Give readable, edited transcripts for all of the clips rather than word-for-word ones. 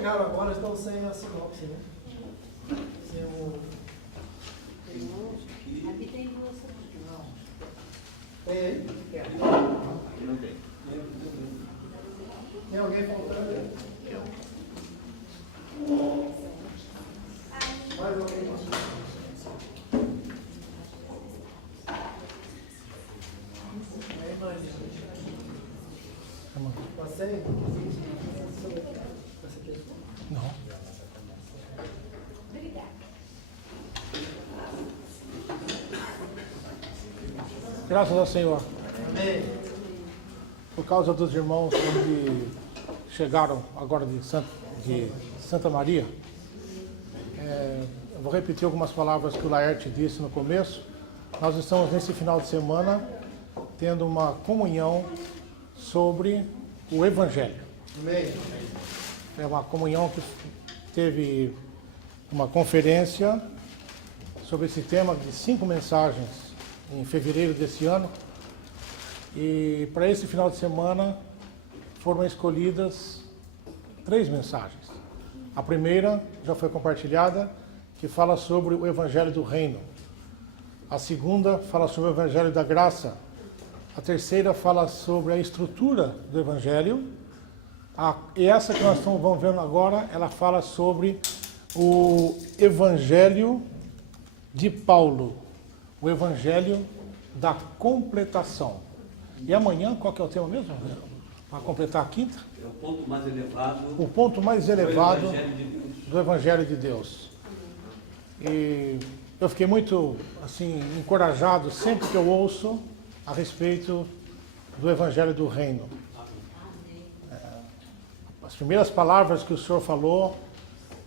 chegaram agora, estão sem a sinopse, né? Sem o... Aqui tem duas não. Tem aí? Aqui não tem. Tem alguém faltando aí? Mais alguém? Passei? Não. Graças ao Senhor. Amém. Por causa dos irmãos que chegaram agora de Santa Maria, eu vou repetir algumas palavras que o Laerte disse no começo. Nós estamos nesse final de semana tendo uma comunhão sobre o Evangelho. Amém. É uma comunhão que teve uma conferência sobre esse tema de 5 mensagens em fevereiro desse ano. E para esse final de semana foram escolhidas 3 mensagens. A primeira já foi compartilhada, que fala sobre o Evangelho do Reino. A segunda fala sobre o Evangelho da Graça. A terceira fala sobre a estrutura do Evangelho. E essa que nós vamos vendo agora, ela fala sobre o Evangelho de Paulo, o Evangelho da completação. E amanhã, qual que é o tema mesmo? Para completar a quinta? É o ponto mais elevado. O ponto mais elevado do Evangelho de Deus. E eu fiquei muito assim encorajado sempre que eu ouço a respeito do Evangelho do Reino. As primeiras palavras que o Senhor falou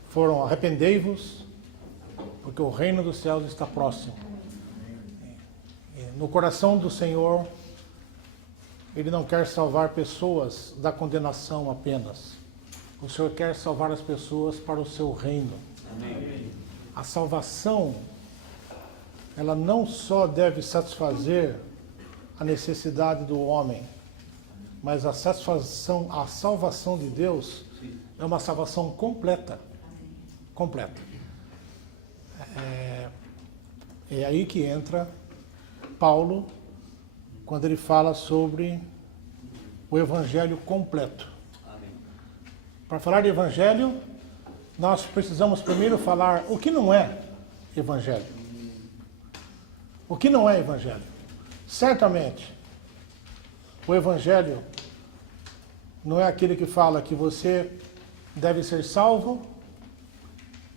foram: arrependei-vos, porque o reino dos céus está próximo. No coração do Senhor, Ele não quer salvar pessoas da condenação apenas. O Senhor quer salvar as pessoas para o seu reino. Amém. A salvação, ela não só deve satisfazer a necessidade do homem, mas a salvação de Deus é uma salvação completa. Completa. É aí que entra Paulo, quando ele fala sobre o Evangelho completo. Para falar de Evangelho, nós precisamos primeiro falar o que não é Evangelho. O que não é Evangelho? Certamente, o Evangelho não é aquele que fala que você deve ser salvo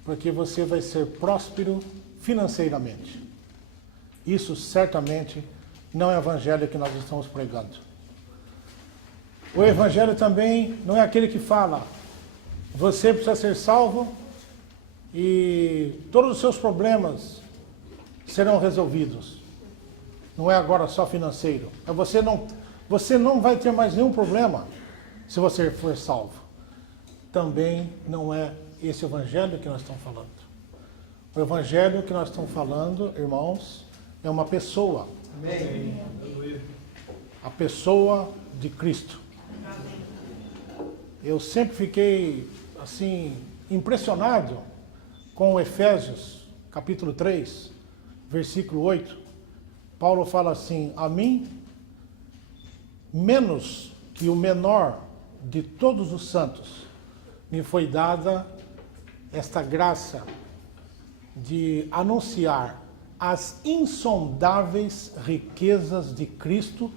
porque você vai ser próspero financeiramente. Isso certamente não é o Evangelho que nós estamos pregando. O Evangelho também não é aquele que fala você precisa ser salvo e todos os seus problemas serão resolvidos. Não é agora só financeiro. Você não vai ter mais nenhum problema se você for salvo. Também não é esse Evangelho que nós estamos falando. O Evangelho que nós estamos falando, irmãos, é uma pessoa. Amém. A pessoa de Cristo. Eu sempre fiquei, assim, impressionado com Efésios, capítulo 3, versículo 8. Paulo fala assim: a mim, menos que o menor de todos os santos, me foi dada esta graça de anunciar as insondáveis riquezas de Cristo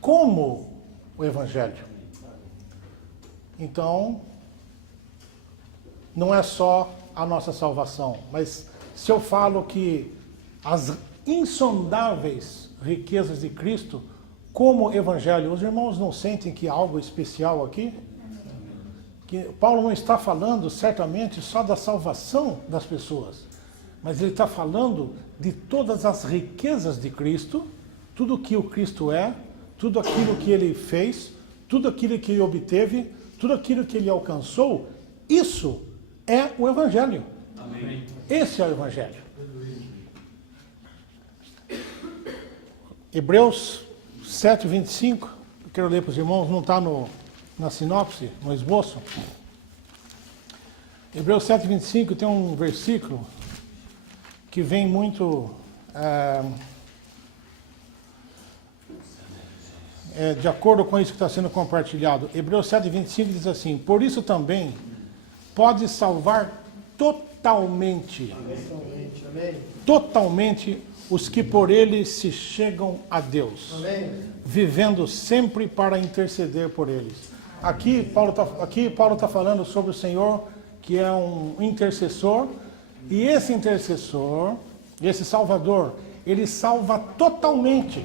como o Evangelho. Então, não é só a nossa salvação, mas se eu falo que as insondáveis riquezas de Cristo como Evangelho, os irmãos não sentem que há algo especial aqui? Que Paulo não está falando certamente só da salvação das pessoas, mas ele está falando de todas as riquezas de Cristo, tudo que o Cristo é, tudo aquilo que ele fez, tudo aquilo que ele obteve, tudo aquilo que ele alcançou. Isso é o Evangelho. Amém. Esse é o Evangelho. Hebreus 7:25, eu quero ler para os irmãos, não está na sinopse, no esboço. Hebreus 7:25 tem um versículo que vem muito de acordo com isso que está sendo compartilhado. Hebreus 7:25 diz assim: por isso também pode salvar totalmente, totalmente os que por ele se chegam a Deus, vivendo sempre para interceder por eles. Aqui Paulo tá falando sobre o Senhor, que é um intercessor, e esse intercessor, esse Salvador, ele salva totalmente.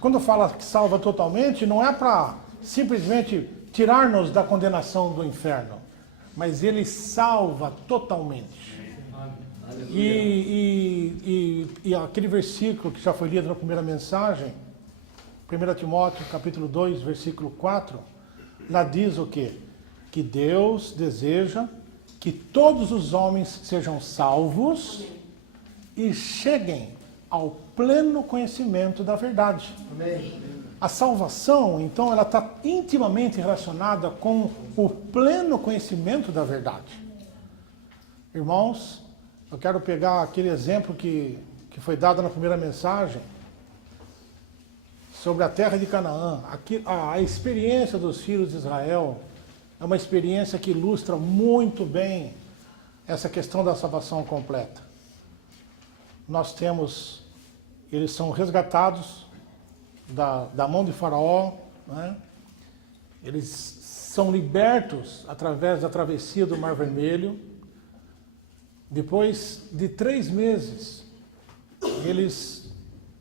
Quando fala que salva totalmente, não é para simplesmente tirar-nos da condenação do inferno, mas ele salva totalmente. E aquele versículo que já foi lido na primeira mensagem, 1 Timóteo capítulo 2, versículo 4, lá diz o quê? Que Deus deseja que todos os homens sejam salvos e cheguem ao pleno conhecimento da verdade. Amém. A salvação, então, ela está intimamente relacionada com o pleno conhecimento da verdade. Irmãos, eu quero pegar aquele exemplo que foi dado na primeira mensagem sobre a terra de Canaã. A experiência dos filhos de Israel é uma experiência que ilustra muito bem essa questão da salvação completa. Nós temos, eles são resgatados da mão de Faraó, né? Eles são libertos através da travessia do Mar Vermelho. Depois de 3 meses, eles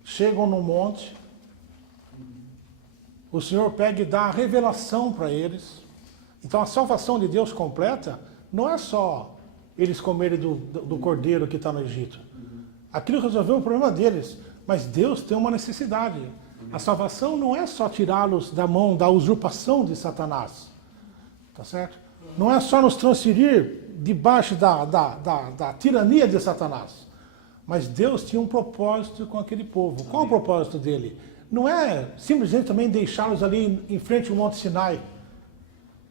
chegam no monte, o Senhor pega e dá a revelação para eles. Então a salvação de Deus completa não é só eles comerem do cordeiro que está no Egito. Aquilo resolveu o problema deles, mas Deus tem uma necessidade. A salvação não é só tirá-los da mão da usurpação de Satanás, tá certo? Não é só nos transferir debaixo da tirania de Satanás, mas Deus tinha um propósito com aquele povo. Qual o propósito dele? Não é simplesmente também deixá-los ali em frente ao Monte Sinai,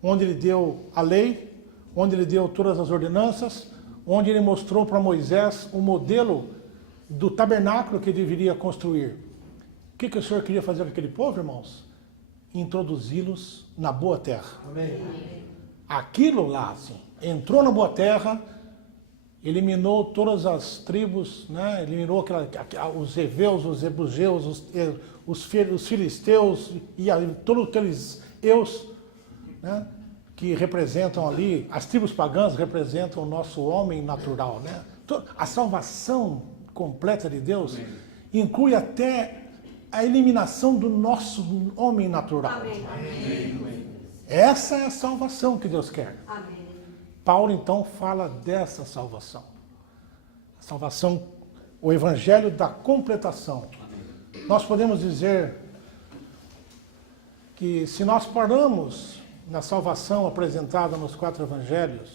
onde ele deu a lei, onde ele deu todas as ordenanças, onde ele mostrou para Moisés o modelo do tabernáculo que deveria construir. O que o Senhor queria fazer com aquele povo, irmãos? Introduzi-los na boa terra. Amém. Aquilo lá, assim, entrou na boa terra, eliminou todas as tribos, né? Eliminou os heveus, os jebuseus, os filisteus e todos aqueles eus, né? Que representam ali, as tribos pagãs representam o nosso homem natural, né? A salvação completa de Deus inclui até a eliminação do nosso homem natural. Amém. Essa é a salvação que Deus quer. Amém. Paulo então fala dessa salvação. A salvação, o evangelho da completação. Nós podemos dizer que se nós paramos na salvação apresentada nos 4 evangelhos,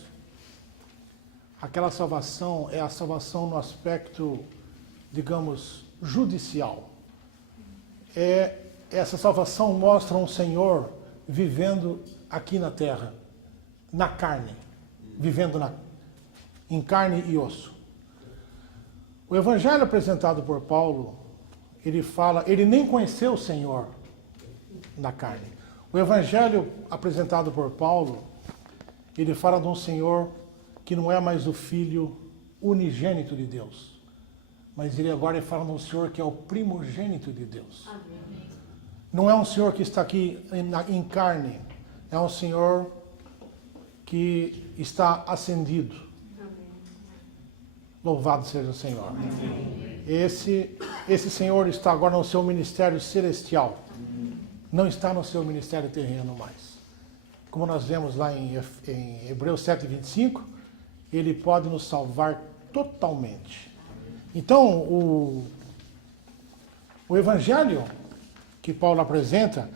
aquela salvação é a salvação no aspecto, digamos, judicial. Essa salvação mostra um Senhor vivendo aqui na terra, na carne, vivendo em carne e osso. O evangelho apresentado por Paulo, ele nem conheceu o Senhor na carne. O evangelho apresentado por Paulo, ele fala de um Senhor que não é mais o Filho unigênito de Deus, mas ele agora fala de um Senhor que é o primogênito de Deus. Amém. Não é um Senhor que está aqui em carne, é um Senhor que está ascendido. Louvado seja o Senhor. Esse Senhor está agora no seu ministério celestial. Não está no seu ministério terreno mais. Como nós vemos lá em Hebreus 7:25, ele pode nos salvar totalmente. Então, o evangelho que Paulo apresenta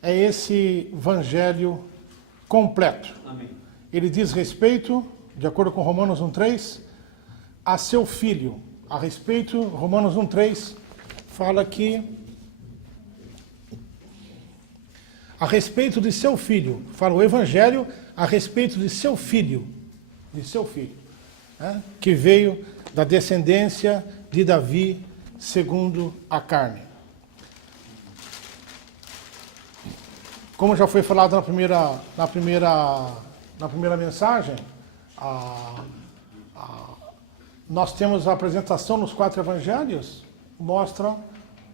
é esse evangelho completo. Amém. Ele diz respeito, de acordo com Romanos 1:3, a seu filho. A respeito, Romanos 1:3 fala que a respeito de seu filho, fala o evangelho a respeito de seu filho, de seu filho, né, que veio da descendência de Davi segundo a carne. Como já foi falado na primeira mensagem, nós temos a apresentação nos 4 evangelhos, mostra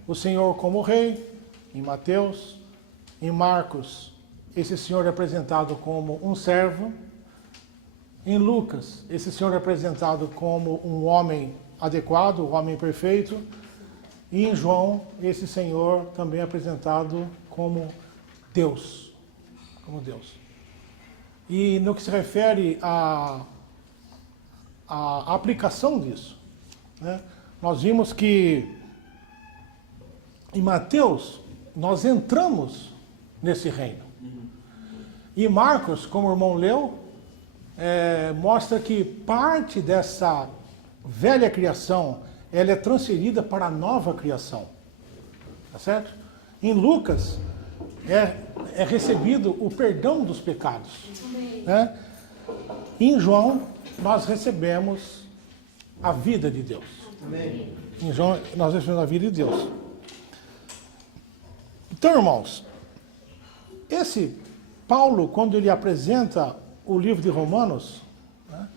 o Senhor como rei, em Mateus, em Marcos, esse Senhor é apresentado como um servo, em Lucas, esse Senhor é apresentado como um homem adequado, um homem perfeito, e em João, esse Senhor também é apresentado como Deus, E no que se refere à aplicação disso, né, nós vimos que em Mateus nós entramos nesse reino. E Marcos, como o irmão leu, mostra que parte dessa velha criação ela é transferida para a nova criação. Tá certo? Em Lucas é recebido o perdão dos pecados. Né? Em João, nós recebemos a vida de Deus. Amém. Em João, nós recebemos a vida de Deus. Então, irmãos, esse Paulo, quando ele apresenta o livro de Romanos, né,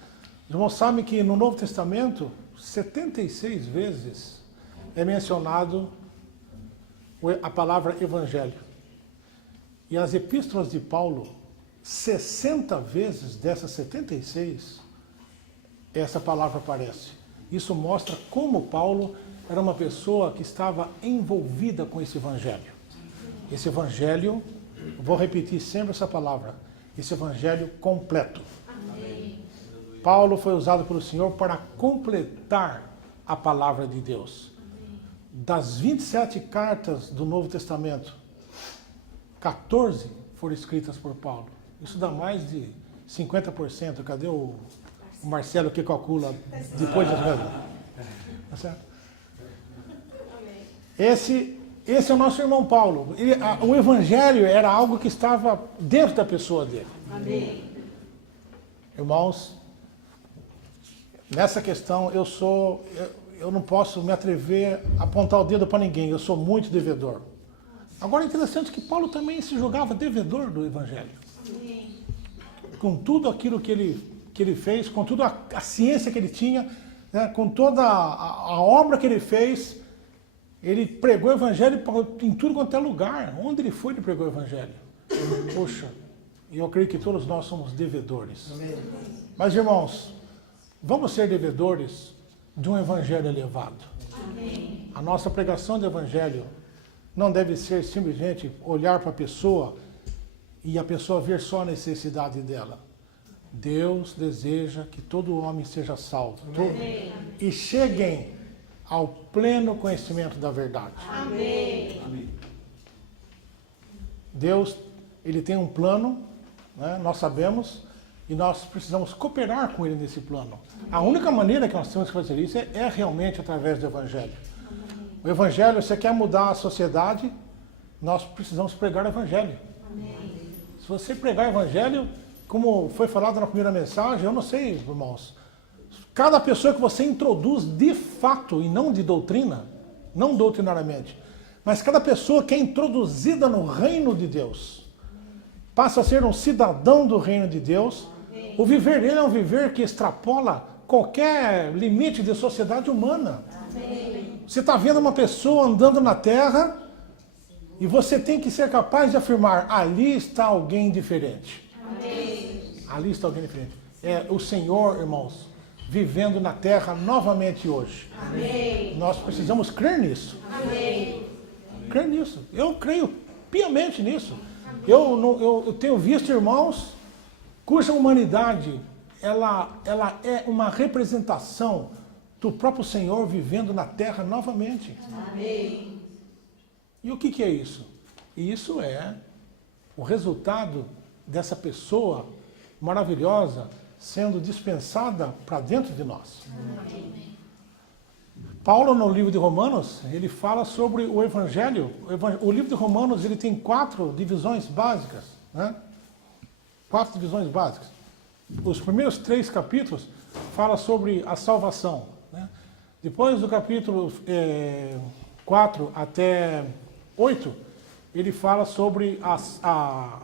os irmãos sabem que no Novo Testamento, 76 vezes é mencionado a palavra evangelho. E as epístolas de Paulo, 60 vezes dessas 76, essa palavra aparece. Isso mostra como Paulo era uma pessoa que estava envolvida com esse evangelho. Esse evangelho, vou repetir sempre essa palavra, esse evangelho completo. Amém. Paulo foi usado pelo Senhor para completar a palavra de Deus. Das 27 cartas do Novo Testamento, 14 foram escritas por Paulo. Isso dá mais de 50%. Cadê o Marcelo que calcula depois das vezes? Tá certo? Esse é o nosso irmão Paulo. O evangelho era algo que estava dentro da pessoa dele. Amém. Irmãos, nessa questão eu não posso me atrever a apontar o dedo para ninguém. Eu sou muito devedor. Agora é interessante que Paulo também se julgava devedor do evangelho. Amém. Com tudo aquilo que ele fez, com toda a ciência que ele tinha, né, com toda a obra que ele fez, ele pregou o evangelho em tudo quanto é lugar. Onde ele foi, ele pregou o evangelho. Poxa, e eu creio que todos nós somos devedores. Amém. Mas, irmãos, vamos ser devedores de um evangelho elevado. Amém. A nossa pregação do evangelho não deve ser simplesmente olhar para a pessoa e a pessoa ver só a necessidade dela. Deus deseja que todo homem seja salvo. E cheguem ao pleno conhecimento da verdade. Amém. Amém. Deus, ele tem um plano, né, nós sabemos, e nós precisamos cooperar com ele nesse plano. A única maneira que nós temos que fazer isso é realmente através do evangelho. O evangelho, você quer mudar a sociedade, nós precisamos pregar o evangelho. Amém. Se você pregar o evangelho, como foi falado na primeira mensagem, eu não sei, irmãos, cada pessoa que você introduz de fato e não de doutrina, não doutrinariamente, mas cada pessoa que é introduzida no reino de Deus, passa a ser um cidadão do reino de Deus. O viver dele é um viver que extrapola qualquer limite de sociedade humana. Você está vendo uma pessoa andando na terra e você tem que ser capaz de afirmar, ali está alguém diferente. Ali está alguém diferente. É o Senhor, irmãos, vivendo na terra novamente hoje. Amém. Nós precisamos crer nisso. Amém. Crer nisso. Eu creio piamente nisso. Eu tenho visto irmãos cuja humanidade ela é uma representação do próprio Senhor vivendo na terra novamente. Amém. E o que é isso? Isso é o resultado dessa pessoa maravilhosa sendo dispensada para dentro de nós. Amém. Paulo, no livro de Romanos, ele fala sobre o Evangelho. O livro de Romanos ele tem 4 divisões básicas. Né? 4 divisões básicas. os primeiros 3 capítulos fala sobre a salvação, né? Depois do capítulo 4 até 8, ele fala sobre a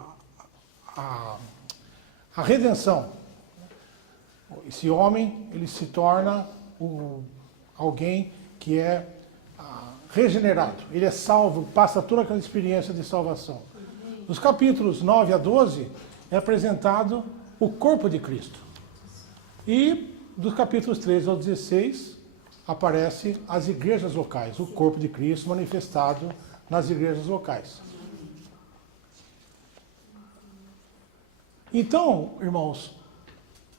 redenção. Esse homem, ele se torna alguém que é regenerado. Ele é salvo, passa toda aquela experiência de salvação. Nos capítulos 9 a 12, é apresentado o corpo de Cristo. E dos capítulos 13 ao 16, aparece as igrejas locais, o corpo de Cristo manifestado nas igrejas locais. Então, irmãos,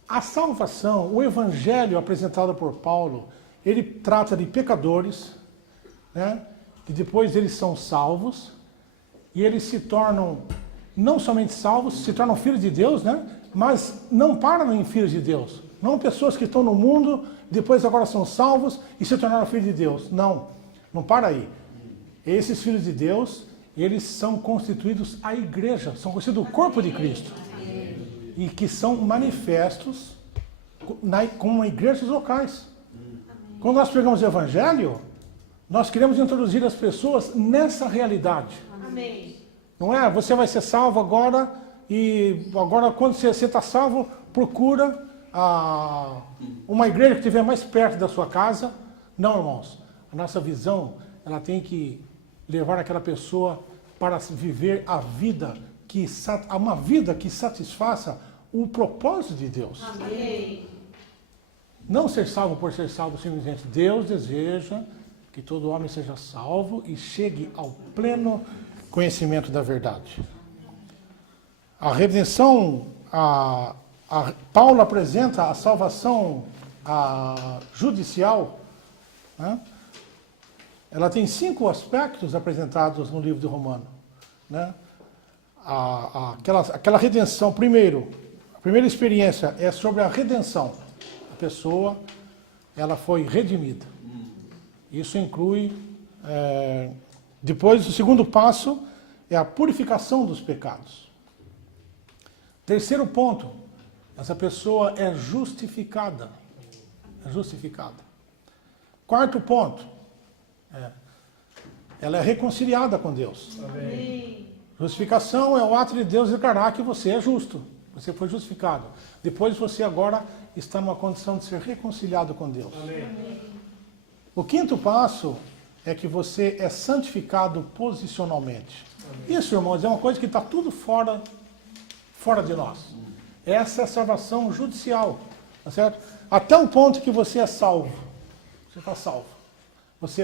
a salvação, o evangelho apresentado por Paulo, ele trata de pecadores, né, que depois eles são salvos, e eles se tornam, não somente salvos, se tornam filhos de Deus, né, mas não param em filhos de Deus. Não pessoas que estão no mundo, depois agora são salvos e se tornaram filhos de Deus. Não, não para aí. Esses filhos de Deus, eles são constituídos a igreja, são constituídos o corpo de Cristo. E que são manifestos como igrejas locais. Quando nós pregamos o evangelho, nós queremos introduzir as pessoas nessa realidade. Amém. Não é? Você vai ser salvo agora, e agora quando você está salvo, procura uma igreja que estiver mais perto da sua casa. Não, irmãos. A nossa visão, ela tem que levar aquela pessoa para viver uma vida que satisfaça o propósito de Deus. Amém. Não ser salvo por ser salvo simplesmente. Deus deseja que todo homem seja salvo e chegue ao pleno conhecimento da verdade. A redenção, Paulo apresenta a salvação judicial, né? Ela tem 5 aspectos apresentados no livro de Romanos, né? Aquela redenção, a primeira experiência é sobre a redenção. A pessoa, ela foi redimida. Isso inclui, depois o segundo passo é a purificação dos pecados. Terceiro ponto, essa pessoa é justificada. É justificada. Quarto ponto, ela é reconciliada com Deus. Amém. Justificação é o ato de Deus declarar que você é justo. Você foi justificado. Depois você agora está numa condição de ser reconciliado com Deus. Amém. O quinto passo é que você é santificado posicionalmente. Isso, irmãos, é uma coisa que está tudo fora de nós. Essa é a salvação judicial. Tá certo? Até um ponto que você é salvo. Você está salvo. Você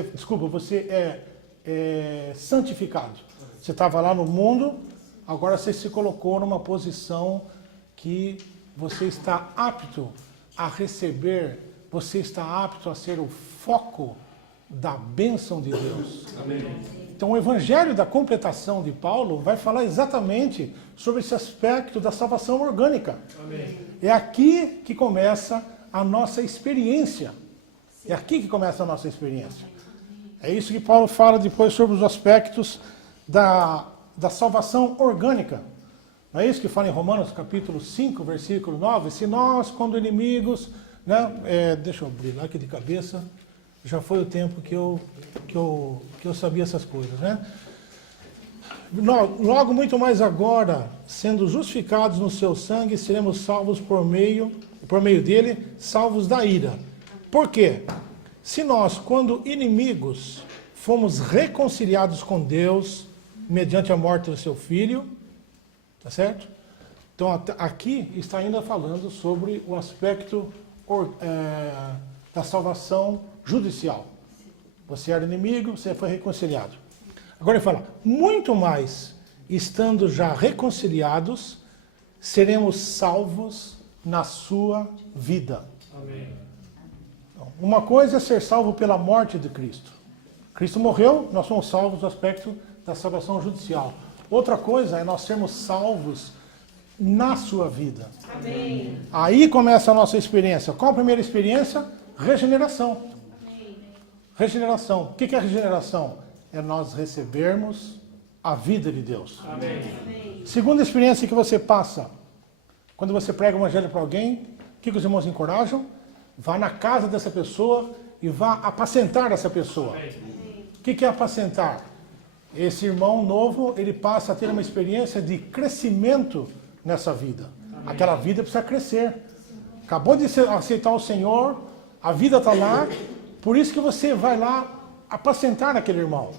é santificado. Você estava lá no mundo, agora você se colocou numa posição que você está apto a receber, você está apto a ser o foco da bênção de Deus. Amém. Então o evangelho da completação de Paulo vai falar exatamente sobre esse aspecto da salvação orgânica. Amém. É aqui que começa a nossa experiência. É aqui que começa a nossa experiência. É isso que Paulo fala depois sobre os aspectos da salvação orgânica. Não é isso que fala em Romanos capítulo 5, versículo 9? Se nós, quando inimigos, né, deixa eu abrir lá aqui de cabeça, já foi o tempo que eu sabia essas coisas, né? Logo muito mais agora, sendo justificados no seu sangue, seremos salvos por meio dele, salvos da ira. Por quê? Se nós, quando inimigos, fomos reconciliados com Deus mediante a morte do seu filho, tá certo? Então aqui está ainda falando sobre o aspecto da salvação judicial. Você era inimigo, você foi reconciliado. Agora ele fala, muito mais, estando já reconciliados, seremos salvos na sua vida. Amém. Então, uma coisa é ser salvo pela morte de Cristo. Cristo morreu, nós somos salvos no aspecto da salvação judicial. Outra coisa é nós sermos salvos na sua vida. Amém. Aí começa a nossa experiência. Qual a primeira experiência? Regeneração. Regeneração. O que é regeneração? É nós recebermos a vida de Deus. Amém. Segunda experiência que você passa Quando você prega o evangelho para alguém, o que os irmãos encorajam? Vá na casa dessa pessoa e vá apacentar essa pessoa. O que é apacentar? Esse irmão novo, ele passa a ter uma experiência de crescimento nessa vida. Aquela vida precisa crescer. Acabou de aceitar o Senhor, a vida está lá, por isso que você vai lá apacentar aquele irmão.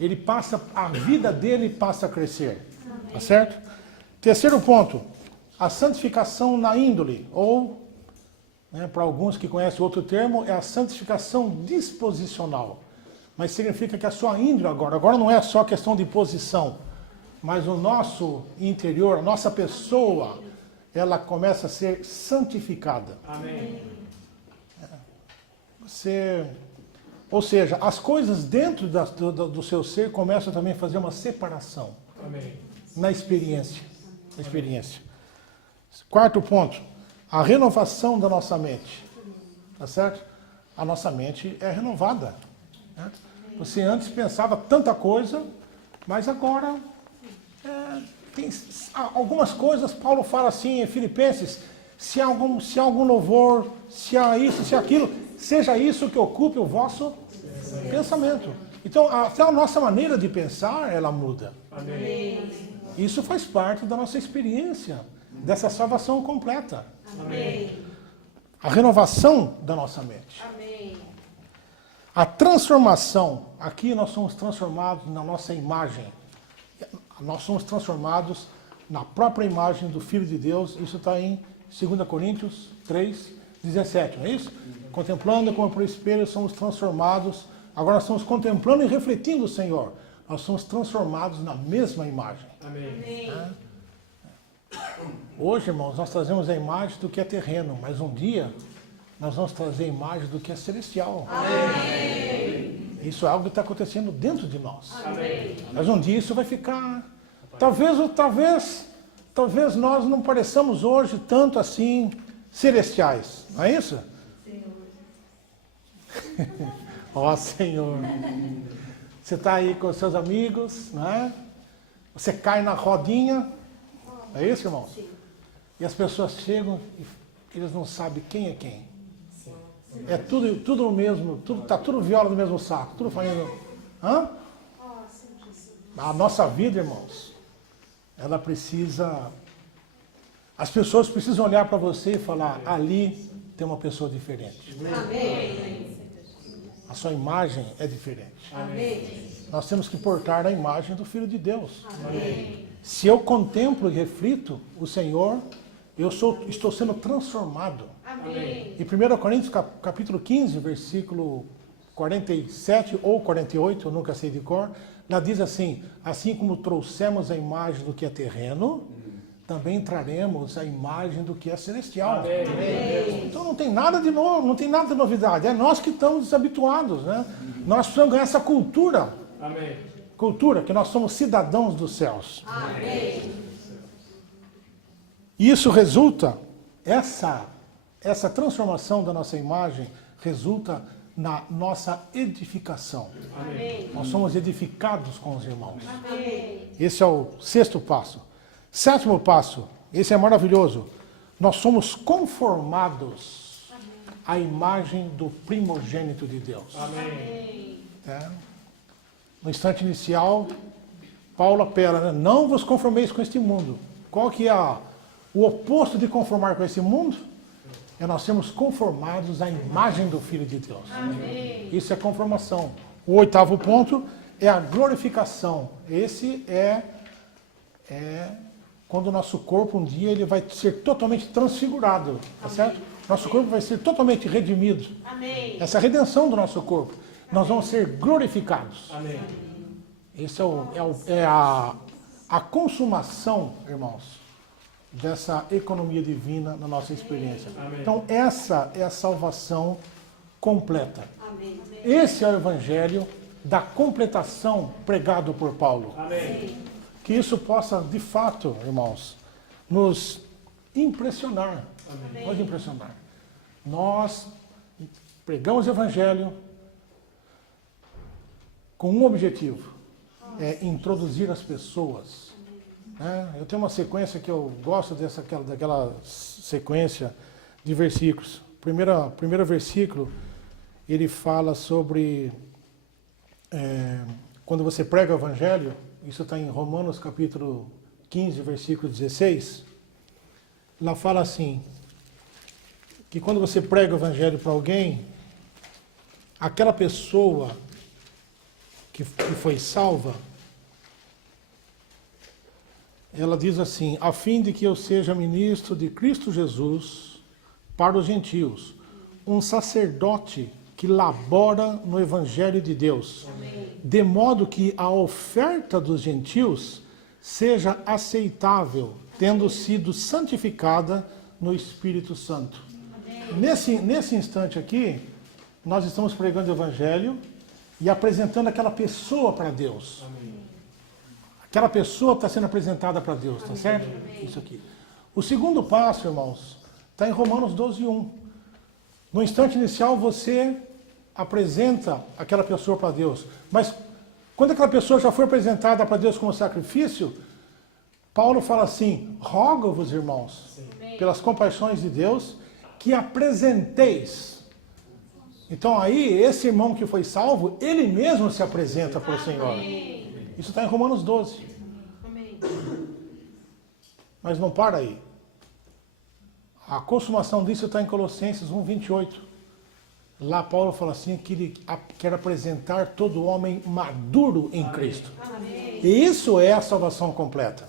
Ele passa, a vida dele passa a crescer. Tá certo? Terceiro ponto, a santificação na índole, ou, né, para alguns que conhecem outro termo, é a santificação disposicional. Mas significa que a sua índole agora não é só questão de posição, mas o nosso interior, a nossa pessoa, ela começa a ser santificada. Amém. Ou seja, as coisas dentro do seu ser começam também a fazer uma separação. Amém. Na experiência. Quarto ponto, a renovação da nossa mente. Tá certo? A nossa mente é renovada. Né? Você antes pensava tanta coisa, mas agora tem algumas coisas. Paulo fala assim em Filipenses, se há algum louvor, se há isso, se há aquilo, seja isso que ocupe o vosso pensamento. Então, até a nossa maneira de pensar, ela muda. Amém. Isso faz parte da nossa experiência, dessa salvação completa. Amém. A renovação da nossa mente. Amém. A transformação. Aqui nós somos transformados na nossa imagem. Nós somos transformados na própria imagem do Filho de Deus. Isso está em 2 Coríntios 3, 17, não é isso? Contemplando como por espelho somos transformados. Agora nós estamos contemplando e refletindo o Senhor. Nós somos transformados na mesma imagem. Amém. Hoje, irmãos, nós trazemos a imagem do que é terreno, mas um dia nós vamos trazer a imagem do que é celestial. Amém. Isso é algo que está acontecendo dentro de nós. Amém. Mas um dia isso vai ficar... Talvez nós não pareçamos hoje tanto assim celestiais. Não é isso? Ó Senhor. Você está aí com os seus amigos, né? Você cai na rodinha. É isso, irmãos? E as pessoas chegam e eles não sabem quem é quem. É tudo o mesmo, tá tudo viola no mesmo saco, tudo fazendo. Hã? A nossa vida, irmãos, ela precisa. As pessoas precisam olhar para você e falar: ali tem uma pessoa diferente. Amém. A sua imagem é diferente. Amém. Nós temos que portar a imagem do Filho de Deus. Amém. Se eu contemplo e reflito o Senhor, estou sendo transformado. Amém. Em 1 Coríntios capítulo 15, versículo 47 ou 48, eu nunca sei de cor, lá diz assim: assim como trouxemos a imagem do que é terreno, também traremos a imagem do que é celestial. Amém. Então não tem nada de novo, não tem nada de novidade. É nós que estamos desabituados, né? Nós precisamos ganhar essa cultura. Amém. Cultura, que nós somos cidadãos dos céus. Amém. E isso resulta, essa transformação da nossa imagem resulta na nossa edificação. Amém. Nós somos edificados com os irmãos. Amém. Esse é o sexto passo. Sétimo passo, esse é maravilhoso. Nós somos conformados à imagem do primogênito de Deus. Amém. É. No instante inicial, Paulo apela, né? Não vos conformeis com este mundo. Qual que é o oposto de conformar com esse mundo? É nós sermos conformados à imagem do Filho de Deus. Amém. Isso é conformação. O oitavo ponto é a glorificação. Esse é quando o nosso corpo um dia ele vai ser totalmente transfigurado, tá certo? Nosso corpo vai ser totalmente redimido. Amém. Essa é a redenção do nosso corpo. Nós vamos ser glorificados. Amém. Esse é a consumação, irmãos, dessa economia divina na nossa experiência. Amém. Então, essa é a salvação completa. Amém. Esse é o evangelho da completação pregado por Paulo. Amém. Que isso possa, de fato, irmãos, nos impressionar. Amém. Nos impressionar. Nós pregamos o evangelho com um objetivo: é introduzir as pessoas né? Eu tenho uma sequência que eu gosto daquela sequência de versículos. Primeiro versículo, ele fala sobre quando você prega o evangelho, isso está em Romanos capítulo 15, versículo 16. Lá fala assim, que quando você prega o evangelho para alguém, aquela pessoa que foi salva, ela diz assim, a fim de que eu seja ministro de Cristo Jesus para os gentios, um sacerdote que labora no evangelho de Deus, de modo que a oferta dos gentios seja aceitável, tendo sido santificada no Espírito Santo. Nesse instante aqui, nós estamos pregando o evangelho e apresentando aquela pessoa para Deus. Aquela pessoa está sendo apresentada para Deus, tá certo? Isso aqui. O segundo passo, irmãos, está em Romanos 12:1. No instante inicial, você apresenta aquela pessoa para Deus. Mas quando aquela pessoa já foi apresentada para Deus como sacrifício, Paulo fala assim, rogo-vos, irmãos, pelas compaixões de Deus, que apresenteis. Então aí, esse irmão que foi salvo, ele mesmo se apresenta para o Senhor. Isso está em Romanos 12. Mas não para aí. A consumação disso está em Colossenses 1:28. Lá Paulo fala assim que ele quer apresentar todo homem maduro em Cristo. E isso é a salvação completa.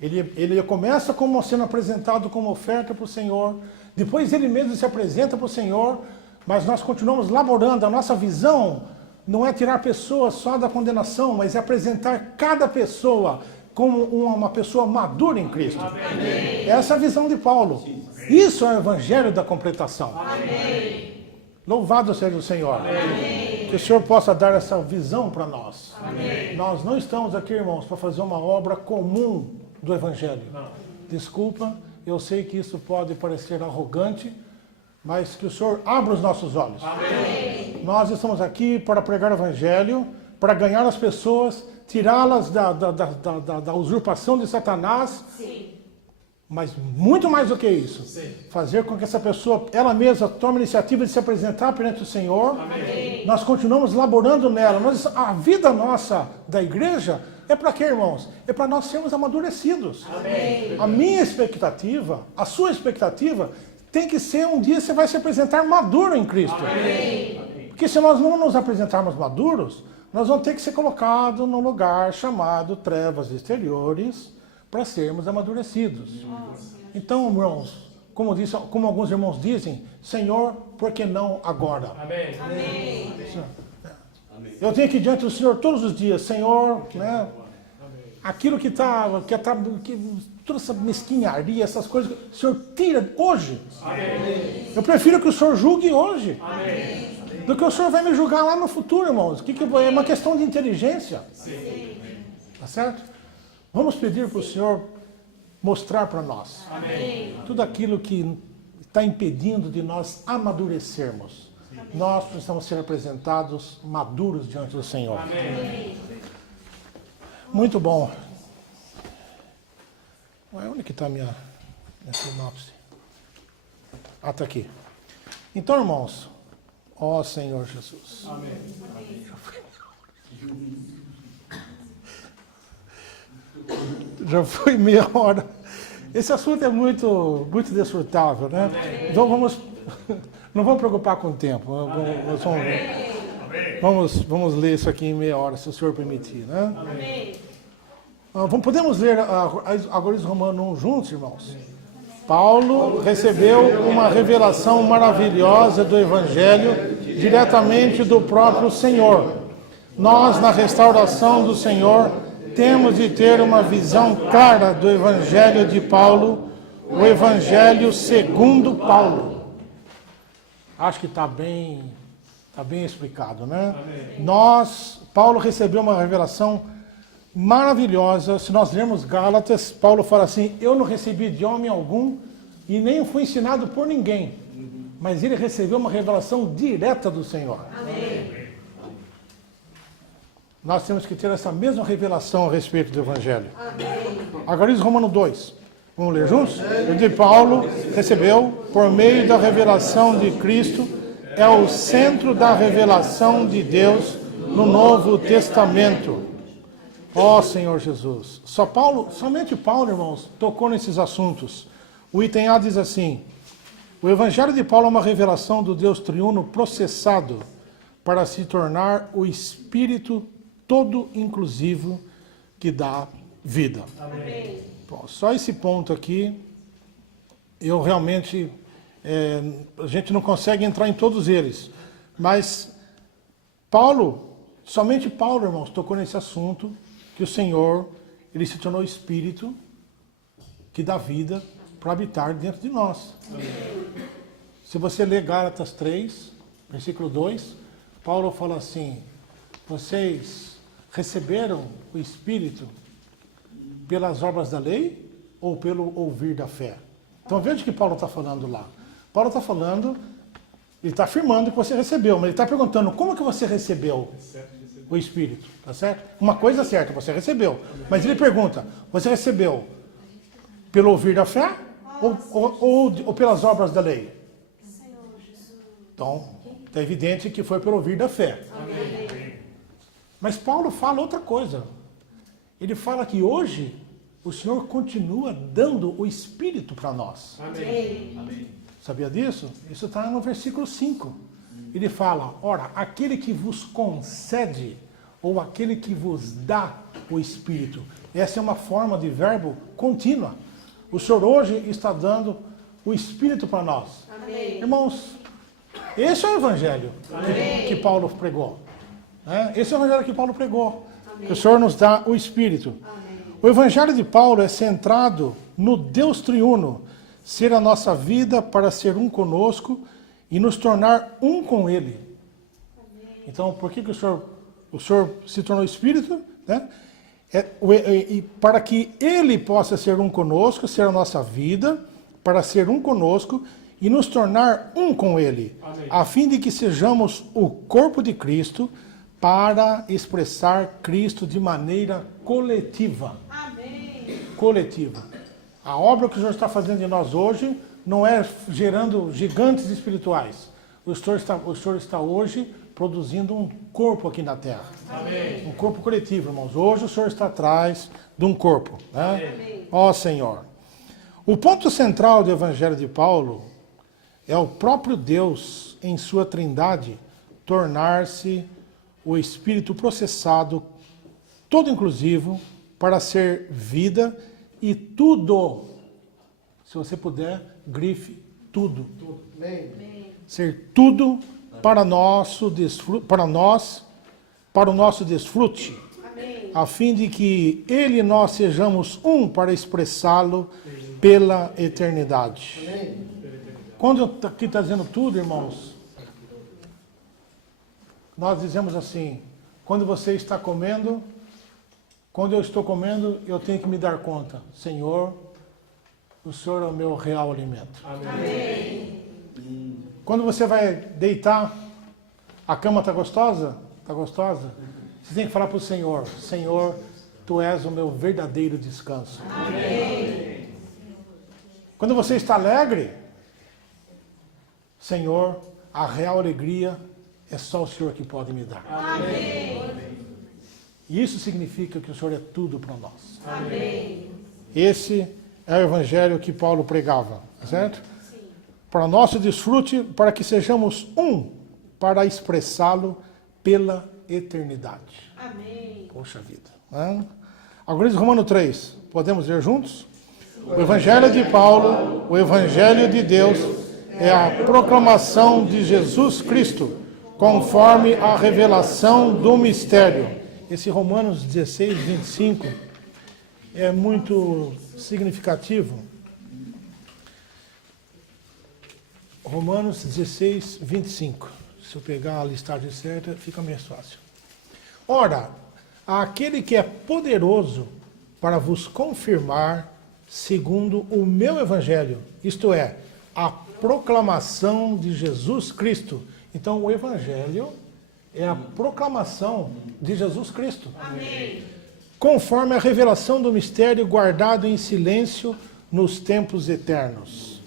Ele começa como sendo apresentado como oferta para o Senhor. Depois ele mesmo se apresenta para o Senhor. Mas nós continuamos laborando. A nossa visão não é tirar pessoas só da condenação, mas é apresentar cada pessoa como uma pessoa madura em Cristo. Amém. Essa é a visão de Paulo. Isso é o evangelho da completação. Amém. Louvado seja o Senhor. Amém. Que o Senhor possa dar essa visão para nós. Amém. Nós não estamos aqui, irmãos, para fazer uma obra comum do evangelho. Não. Desculpa, eu sei que isso pode parecer arrogante, mas que o Senhor abra os nossos olhos. Amém. Nós estamos aqui para pregar o evangelho, para ganhar as pessoas, tirá-las da usurpação de Satanás. Sim. Mas muito mais do que isso. Sim. Fazer com que essa pessoa, ela mesma, tome a iniciativa de se apresentar perante o Senhor. Amém. Nós continuamos laborando nela. A vida nossa da igreja é para quê, irmãos? É para nós sermos amadurecidos. Amém. A minha expectativa, a sua expectativa, tem que ser um dia você vai se apresentar maduro em Cristo. Amém. Porque se nós não nos apresentarmos maduros, nós vamos ter que ser colocados num lugar chamado trevas exteriores para sermos amadurecidos. Então, irmãos, como alguns irmãos dizem, Senhor, por que não agora? Amém. Amém. Eu tenho que ir diante do Senhor todos os dias, Senhor, né? Aquilo que toda essa mesquinharia, essas coisas, o Senhor tira hoje. Amém. Eu prefiro que o Senhor julgue hoje. Amém. Do que o Senhor vai me julgar lá no futuro, irmãos. É uma questão de inteligência. Sim. Tá certo? Vamos pedir para o Senhor mostrar para nós. Amém. Tudo aquilo que está impedindo de nós amadurecermos. Sim. Nós precisamos ser apresentados maduros diante do Senhor. Amém. Muito bom. Onde que está a minha sinopse? Ah, está aqui. Então, irmãos, ó Senhor Jesus. Amém. Já foi meia hora. Esse assunto é muito desfrutável, né? Amém. Então não vamos preocupar com o tempo. Vamos ler isso aqui em meia hora, se o Senhor permitir, né? Amém. Podemos ler agora os Romanos 1 juntos, irmãos? Paulo recebeu uma revelação maravilhosa do Evangelho diretamente do próprio Senhor. Nós, na restauração do Senhor, temos de ter uma visão clara do Evangelho de Paulo, o Evangelho segundo Paulo. Acho que está bem explicado, né? Paulo recebeu uma revelação maravilhosa. Se nós lermos Gálatas, Paulo fala assim, eu não recebi de homem algum e nem fui ensinado por ninguém, mas ele recebeu uma revelação direta do Senhor. Amém. nós temos que ter essa mesma revelação a respeito do Evangelho. Amém. Agora diz Romanos 2. Vamos ler juntos? O de Paulo recebeu, por meio da revelação de Cristo, é o centro da revelação de Deus no Novo Testamento. Ó Senhor Jesus. Somente Paulo, irmãos, tocou nesses assuntos. O item A diz assim: o Evangelho de Paulo é uma revelação do Deus triuno processado para se tornar o Espírito todo inclusivo que dá vida. Amém. Bom, só esse ponto aqui, eu realmente, a gente não consegue entrar em todos eles, mas somente Paulo, irmãos, tocou nesse assunto, que o Senhor, ele se tornou Espírito que dá vida para habitar dentro de nós. Amém. Se você ler Gálatas 3, versículo 2, Paulo fala assim: vocês receberam o Espírito pelas obras da lei ou pelo ouvir da fé? Então veja o que Paulo está falando lá. Paulo está falando, ele está afirmando que você recebeu, mas ele está perguntando como que você recebeu o Espírito, tá certo? Uma coisa é certa, você recebeu, mas ele pergunta, você recebeu pelo ouvir da fé ou pelas obras da lei? Então, é evidente que foi pelo ouvir da fé. Amém. Mas Paulo fala outra coisa. Ele fala que hoje o Senhor continua dando o Espírito para nós. Amém. Sabia disso? Isso está no versículo 5. Ele fala, ora, aquele que vos concede, ou aquele que vos dá o Espírito. Essa é uma forma de verbo contínua. O Senhor hoje está dando o Espírito para nós. Amém. Irmãos, esse é o Evangelho que Paulo pregou. Esse é o Evangelho que Paulo pregou. Que o Senhor nos dá o Espírito. Amém. O Evangelho de Paulo é centrado no Deus triuno, ser a nossa vida para ser um conosco e nos tornar um com Ele. Amém. Então, por que o Senhor se tornou Espírito? Né? Para que Ele possa ser um conosco, ser a nossa vida, para ser um conosco e nos tornar um com Ele. Amém. A fim de que sejamos o corpo de Cristo, para expressar Cristo de maneira coletiva. Amém. Coletiva. A obra que o Senhor está fazendo em nós hoje não é gerando gigantes espirituais. O Senhor está hoje produzindo um corpo aqui na terra. Amém. Um corpo coletivo, irmãos. Hoje o Senhor está atrás de um corpo. Né? Ó Senhor. O ponto central do Evangelho de Paulo é o próprio Deus, em sua trindade, tornar-se o Espírito processado, todo inclusivo, para ser vida e tudo. Se você puder, grife tudo. Amém. Ser tudo para o nosso desfrute. Amém. A fim de que Ele e nós sejamos um para expressá-lo pela eternidade. Amém. Quando aqui está dizendo tudo, irmãos, nós dizemos assim, quando você está comendo, quando eu estou comendo, eu tenho que me dar conta, Senhor, o Senhor é o meu real alimento. Amém. Quando você vai deitar, a cama está gostosa? Está gostosa? Você tem que falar para o Senhor, Senhor, Tu és o meu verdadeiro descanso. Amém. Quando você está alegre, Senhor, a real alegria é só o Senhor que pode me dar. Amém. E isso significa que o Senhor é tudo para nós. Amém. Esse é o Evangelho que Paulo pregava, certo? Sim. Para nosso desfrute, para que sejamos um, para expressá-lo pela eternidade. Amém. Poxa vida. Né? Agora diz Romano 3, podemos ler juntos? O Evangelho de Paulo, o Evangelho de Deus, é a proclamação de Jesus Cristo, conforme a revelação do mistério. Esse Romanos 16, 25 é muito significativo. Romanos 16, 25. Se eu pegar a listagem certa, fica mais fácil. Ora, aquele que é poderoso para vos confirmar, segundo o meu evangelho, isto é, a proclamação de Jesus Cristo. Então, o evangelho é a proclamação de Jesus Cristo. Amém. Conforme a revelação do mistério guardado em silêncio nos tempos eternos.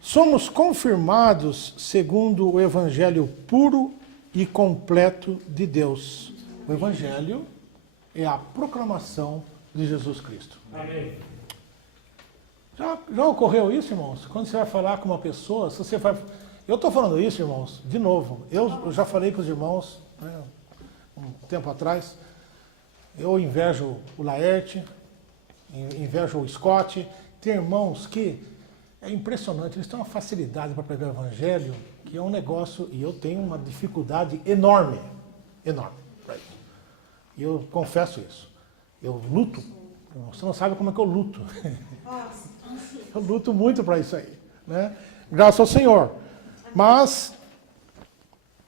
Somos confirmados segundo o evangelho puro e completo de Deus. O evangelho é a proclamação de Jesus Cristo. Amém. Já ocorreu isso, irmãos? Quando você vai falar com uma pessoa, se você vai... Eu estou falando isso, irmãos, de novo. Eu já falei para os irmãos, né, um tempo atrás, eu invejo o Laerte, invejo o Scott. Tem irmãos que é impressionante, eles têm uma facilidade para pregar o evangelho, que é um negócio, e eu tenho uma dificuldade enorme para isso. E eu confesso isso. Eu luto, você não sabe como é que eu luto. Eu luto muito para isso aí, né? Graças ao Senhor. Mas,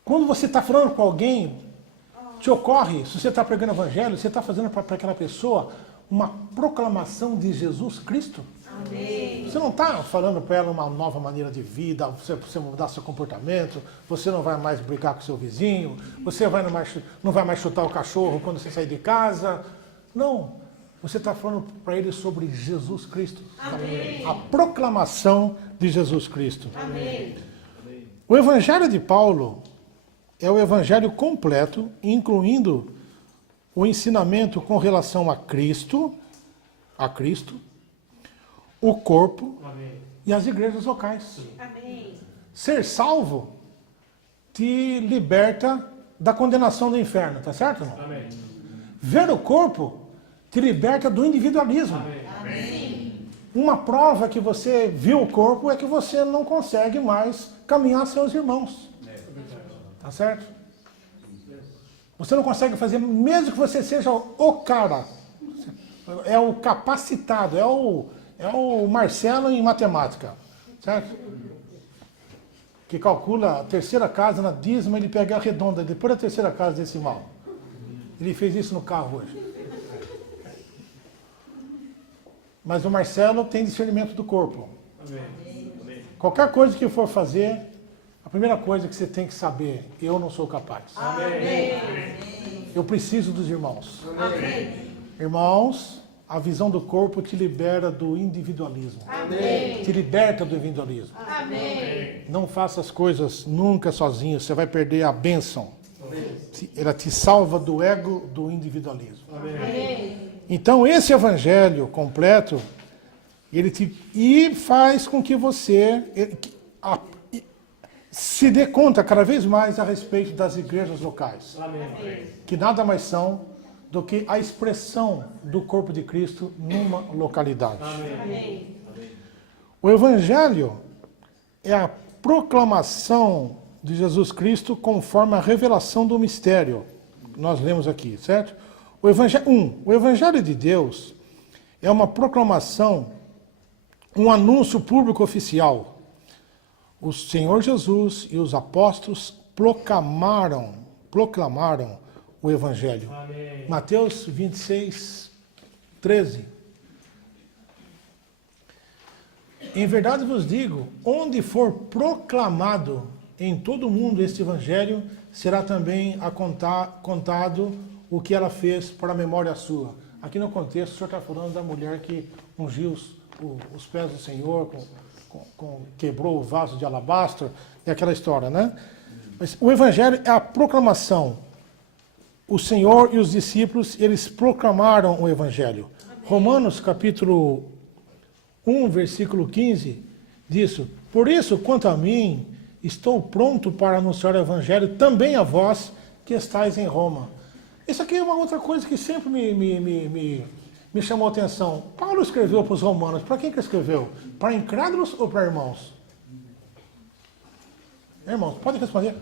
quando você está falando com alguém, te ocorre, se você está pregando o evangelho, você está fazendo para aquela pessoa uma proclamação de Jesus Cristo. Amém. Você não está falando para ela uma nova maneira de vida, você mudar seu comportamento, você não vai mais brigar com seu vizinho, você não vai mais chutar o cachorro quando você sair de casa. Não. Você está falando para ele sobre Jesus Cristo. Amém. A proclamação de Jesus Cristo. Amém. O Evangelho de Paulo é o Evangelho completo, incluindo o ensinamento com relação a Cristo, o corpo Amém. e as igrejas locais. Amém. Ser salvo te liberta da condenação do inferno, tá certo, irmão? Amém. Ver o corpo te liberta do individualismo. Amém. Uma prova que você viu o corpo é que você não consegue mais caminhar sem os irmãos. Tá certo? Você não consegue fazer, mesmo que você seja o cara, é o capacitado, é o Marcelo em matemática, certo? Que calcula a terceira casa na dízima, ele pega a redonda, depois da terceira casa decimal. Ele fez isso no carro hoje. Mas o Marcelo tem discernimento do corpo. Amém. Qualquer coisa que for fazer, a primeira coisa que você tem que saber, eu não sou capaz. Amém. Eu preciso dos irmãos. Amém. Irmãos, a visão do corpo te libera do individualismo. Amém. Te liberta do individualismo. Amém. Não faça as coisas nunca sozinho, você vai perder a bênção. Ela te salva do ego, do individualismo. Amém. Então, esse evangelho completo, e faz com que você se dê conta cada vez mais a respeito das igrejas locais, Amém. que nada mais são do que a expressão do corpo de Cristo numa localidade. Amém. O evangelho é a proclamação de Jesus Cristo conforme a revelação do mistério. Nós lemos aqui, certo? O evangelho de Deus é uma proclamação, um anúncio público oficial. O Senhor Jesus e os apóstolos proclamaram o evangelho. Amém. Mateus 26, 13. Em verdade vos digo, onde for proclamado em todo o mundo este evangelho, será também contado o que ela fez para a memória sua. Aqui no contexto, o senhor está falando da mulher que ungiu os pés do Senhor, quebrou o vaso de alabastro, e aquela história, né? Mas o evangelho é a proclamação. O Senhor e os discípulos, eles proclamaram o evangelho. Romanos capítulo 1, versículo 15, diz: por isso, quanto a mim, estou pronto para anunciar o evangelho também a vós que estáis em Roma. Isso aqui é uma outra coisa que sempre me chamou a atenção. Paulo escreveu para os romanos. Para quem que escreveu? Para incrédulos ou para irmãos? Irmãos, pode responder.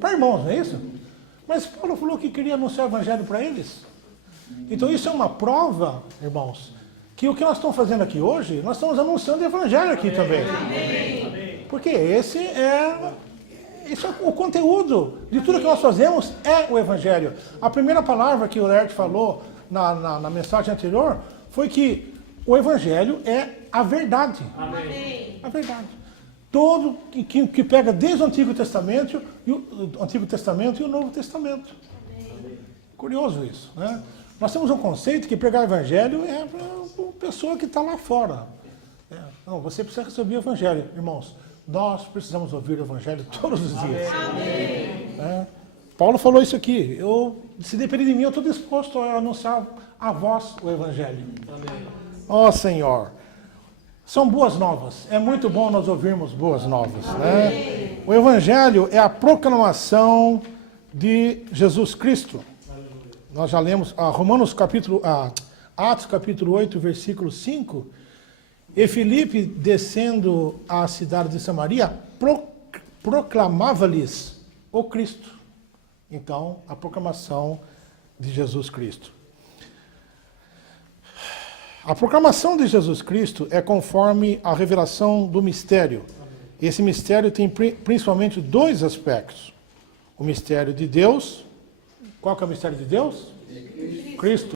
Para irmãos, não é isso? Mas Paulo falou que queria anunciar o evangelho para eles. Então isso é uma prova, irmãos, que o que nós estamos fazendo aqui hoje, nós estamos anunciando o evangelho aqui também. Amém. Porque esse é o conteúdo de tudo que nós fazemos é o evangelho. A primeira palavra que o Laerte falou na mensagem anterior foi que o evangelho é a verdade. Amém. A verdade. todo que pega desde o Antigo Testamento e o Novo Testamento. Curioso isso, né? Nós temos um conceito que pregar o Evangelho é para a pessoa que está lá fora. Não, você precisa receber o Evangelho. Irmãos, nós precisamos ouvir o Evangelho todos os dias. Amém. Paulo falou isso aqui. Se depender de mim, eu estou disposto a anunciar a vós o Evangelho. Ó Senhor, são boas novas. É muito bom nós ouvirmos boas novas. Né? O Evangelho é a proclamação de Jesus Cristo. Nós já lemos Atos capítulo 8, versículo 5. E Filipe, descendo à cidade de Samaria, proclamava-lhes o Cristo. Então, a proclamação de Jesus Cristo. A proclamação de Jesus Cristo é conforme a revelação do mistério. Esse mistério tem principalmente dois aspectos. O mistério de Deus. Qual que é o mistério de Deus? Cristo.